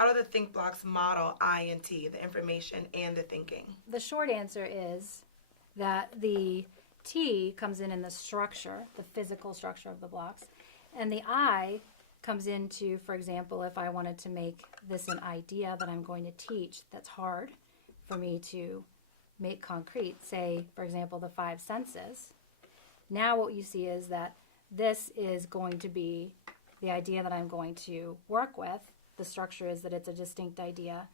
how do the think blocks model I and T, the information and the thinking? The short answer is that the T comes in the structure, the physical structure of the blocks, and the I comes into, for example, if I wanted to make this an idea that I'm going to teach that's hard for me to make concrete, say, for example, the five senses. Now what you see is that this is going to be the idea that I'm going to work with. The structure is that it's a distinct idea.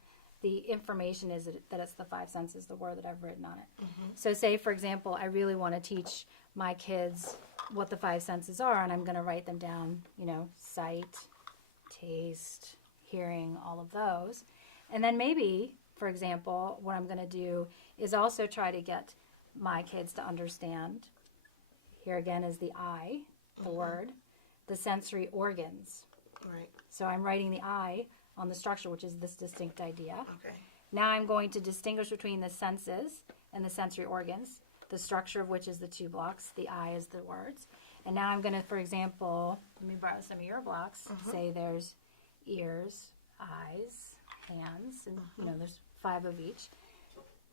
The information is that it's the five senses, the word that I've written on it. Mm-hmm. So say, for example, I really want to teach my kids what the five senses are, and I'm going to write them down, sight, taste, hearing, all of those. And then maybe, for example, what I'm going to do is also try to get my kids to understand, here again is the I, the word, the sensory organs. Right. So I'm writing the I on the structure, which is this distinct idea. Okay. Now I'm going to distinguish between the senses and the sensory organs, the structure of which is the two blocks, the I is the words. And now I'm going to, for example, let me borrow some of your blocks, say there's ears, eyes, hands, and there's five of each.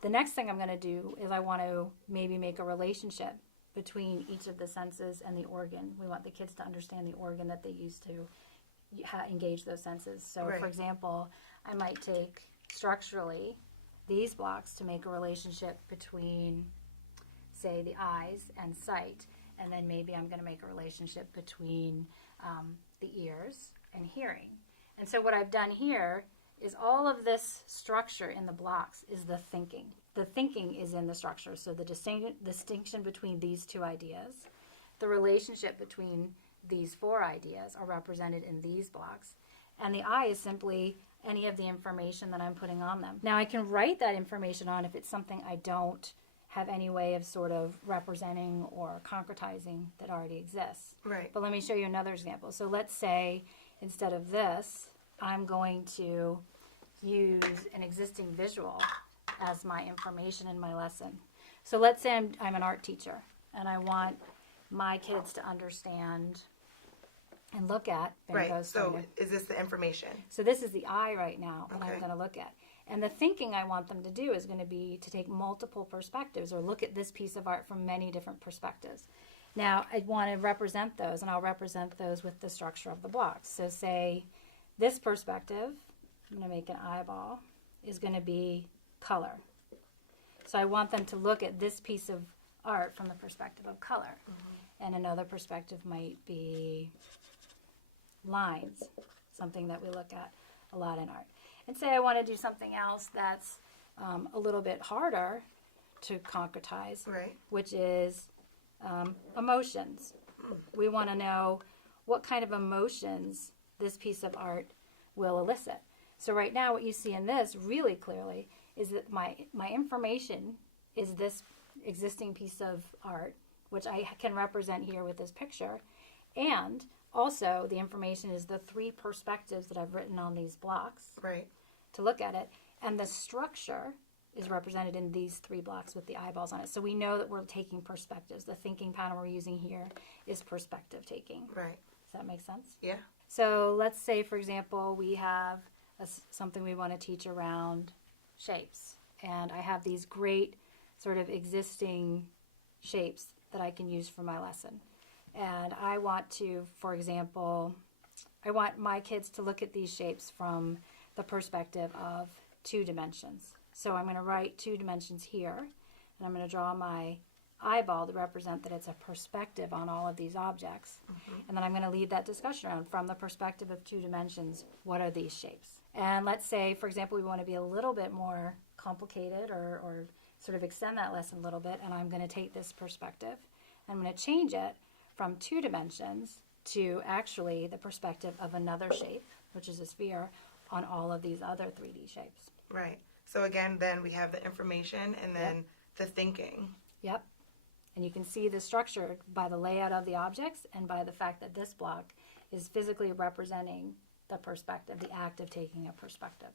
The next thing I'm going to do is I want to maybe make a relationship between each of the senses and the organ. We want the kids to understand the organ that they use to engage those senses. So, right. For example, I might take structurally these blocks to make a relationship between, say, the eyes and sight, and then maybe I'm going to make a relationship between the ears and hearing. And so what I've done here is all of this structure in the blocks is the thinking. The thinking is in the structure, so the distinction between these two ideas, the relationship between these four ideas are represented in these blocks, and the I is simply any of the information that I'm putting on them. Now I can write that information on if it's something I don't have any way of sort of representing or concretizing that already exists. Right. But let me show you another example. So let's say instead of this, I'm going to use an existing visual as my information in my lesson. So let's say I'm an art teacher and I want my kids to understand and look at Van right. Gogh's So photo. is this the information? So this is the I right now that Okay. I'm going to look at. And the thinking I want them to do is going to be to take multiple perspectives or look at this piece of art from many different perspectives. Now, I want to represent those, and I'll represent those with the structure of the blocks. So say this perspective, I'm going to make an eyeball, is going to be color. So I want them to look at this piece of art from the perspective of color. Mm-hmm. And another perspective might be lines, something that we look at a lot in art. And say I want to do something else that's a little bit harder to concretize, right. which is emotions. We want to know what kind of emotions this piece of art will elicit. So right now what you see in this really clearly is that my information is this existing piece of art, which I can represent here with this picture, and also the information is the three perspectives that I've written on these blocks right. to look at it, and the structure is represented in these three blocks with the eyeballs on it. So we know that we're taking perspectives. The thinking pattern we're using here is perspective taking. Right. Does that make sense? Yeah. So let's say, for example, we have something we want to teach around shapes. And I have these great sort of existing shapes that I can use for my lesson. And I want to, for example, I want my kids to look at these shapes from the perspective of 2 dimensions. So I'm going to write 2 dimensions here, and I'm going to draw my eyeball to represent that it's a perspective on all of these objects. Mm-hmm. And then I'm going to lead that discussion around from the perspective of 2 dimensions, what are these shapes? And let's say, for example, we want to be a little bit more complicated or sort of extend that lesson a little bit, and I'm going to take this perspective. I'm going to change it from 2 dimensions to actually the perspective of another shape, which is a sphere, on all of these other 3D shapes. Right. So again, then we have the information and then the thinking. Yep. And you can see the structure by the layout of the objects and by the fact that this block is physically representing the perspective, the act of taking a perspective.